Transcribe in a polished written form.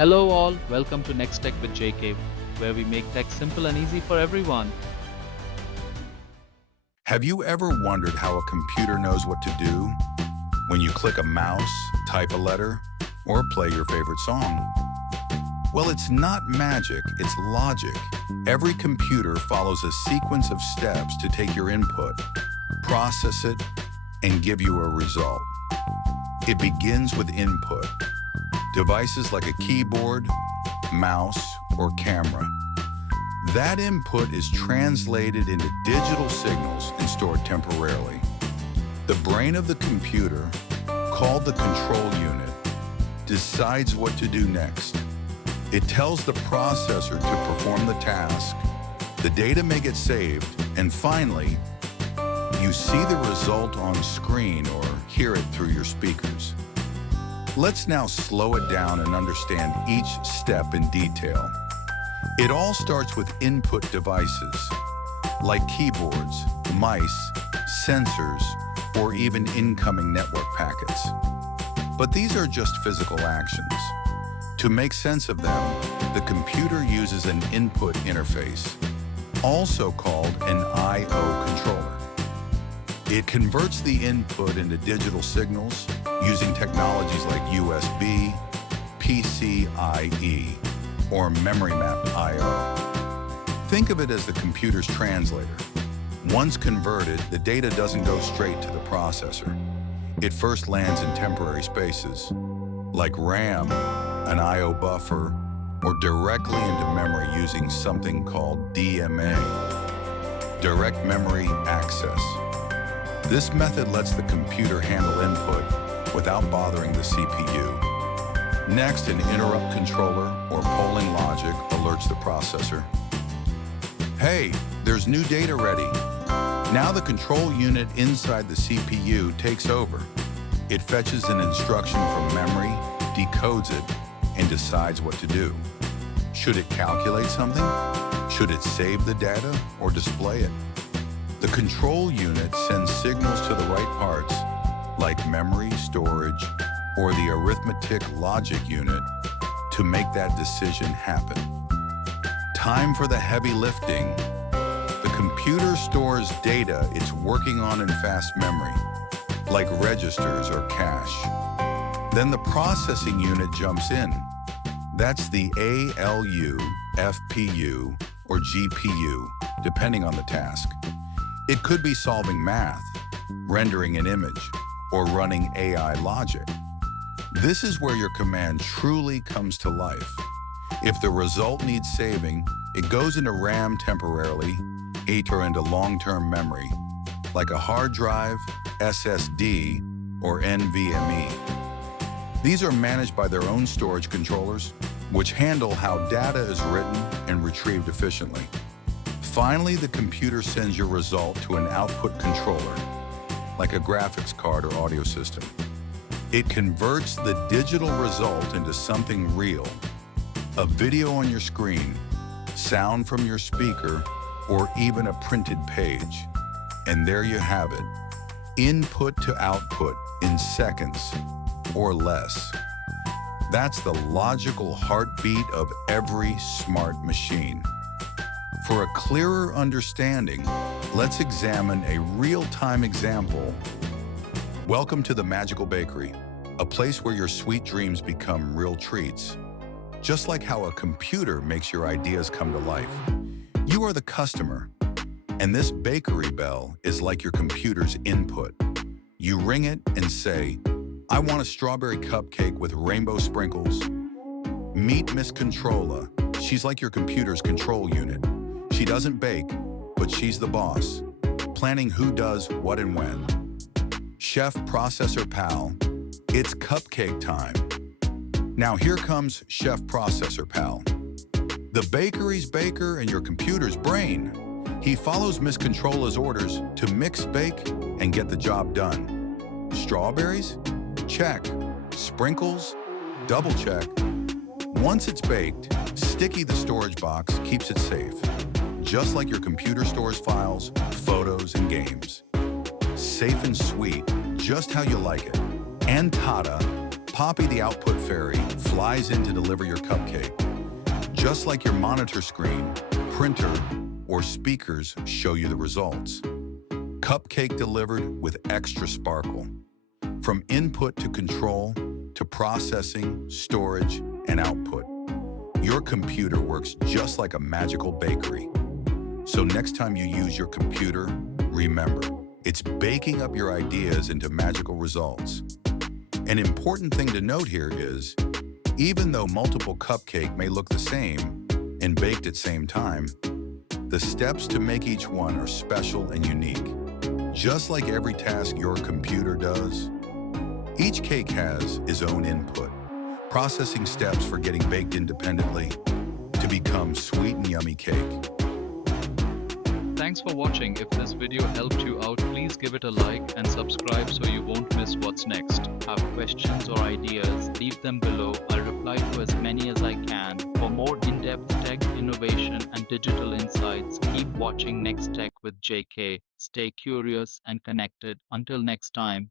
Hello, all. Welcome to NexTech with JK, where we make tech simple and easy for everyone. Have you ever wondered how a computer knows what to do when you click a mouse, type a letter, or play your favorite song? Well, it's not magic, it's logic. Every computer follows a sequence of steps to take your input, process it, and give you a result. It begins with input. Devices like a keyboard, mouse, or camera. That input is translated into digital signals and stored temporarily. The brain of the computer, called the control unit, decides what to do next. It tells the processor to perform the task. The data may get saved, and finally, you see the result on screen or hear it through your speakers. Let's now slow it down and understand each step in detail. It all starts with input devices, like keyboards, mice, sensors, or even incoming network packets. But these are just physical actions. To make sense of them, the computer uses an input interface, also called an I/O controller. It converts the input into digital signals using technologies like USB, PCIe, or memory mapped I/O. Think of it as the computer's translator. Once converted, the data doesn't go straight to the processor. It first lands in temporary spaces, like RAM, an I/O buffer, or directly into memory using something called DMA, direct memory access. This method lets the computer handle input without bothering the CPU. Next, an interrupt controller or polling logic alerts the processor. Hey, there's new data ready. Now the control unit inside the CPU takes over. It fetches an instruction from memory, decodes it, and decides what to do. Should it calculate something? Should it save the data or display it? The control unit sends signals to the right parts, like memory, storage, or the arithmetic logic unit, to make that decision happen. Time for the heavy lifting. The computer stores data it's working on in fast memory, like registers or cache. Then the processing unit jumps in. That's the ALU, FPU, or GPU, depending on the task. It could be solving math, rendering an image, or running AI logic. This is where your command truly comes to life. If the result needs saving, it goes into RAM temporarily, or into long-term memory, like a hard drive, SSD, or NVMe. These are managed by their own storage controllers, which handle how data is written and retrieved efficiently. Finally, the computer sends your result to an output controller, like a graphics card or audio system. It converts the digital result into something real, a video on your screen, sound from your speaker, or even a printed page. And there you have it, input to output in seconds or less. That's the logical heartbeat of every smart machine. For a clearer understanding, let's examine a real-time example. Welcome to the Magical Bakery, a place where your sweet dreams become real treats. Just like how a computer makes your ideas come to life. You are the customer, and this bakery bell is like your computer's input. You ring it and say, I want a strawberry cupcake with rainbow sprinkles. Meet Miss Controlla. She's like your computer's control unit. She doesn't bake, but she's the boss, planning who does what and when. Chef Processor Pal, it's cupcake time. Now here comes Chef Processor Pal, the bakery's baker and your computer's brain. He follows Miss Controlla's orders to mix, bake, and get the job done. Strawberries? Check. Sprinkles? Double check. Once it's baked, Sticky the storage box keeps it safe, just like your computer stores files, photos, and games. Safe and sweet, just how you like it. And tada, Poppy the output fairy flies in to deliver your cupcake. Just like your monitor screen, printer, or speakers show you the results. Cupcake delivered with extra sparkle. From input to control, to processing, storage, and output, your computer works just like a magical bakery. So next time you use your computer, remember, it's baking up your ideas into magical results. An important thing to note here is, even though multiple cupcake may look the same and baked at same time, the steps to make each one are special and unique. Just like every task your computer does, each cake has its own input, processing steps for getting baked independently to become sweet and yummy cake. Thanks for watching. If this video helped you out, please give it a like and subscribe so you won't miss what's next. Have questions or ideas? Leave them below. I'll reply to as many as I can. For more in-depth tech, innovation, and digital insights, keep watching NexTech with JK. Stay curious and connected. Until next time.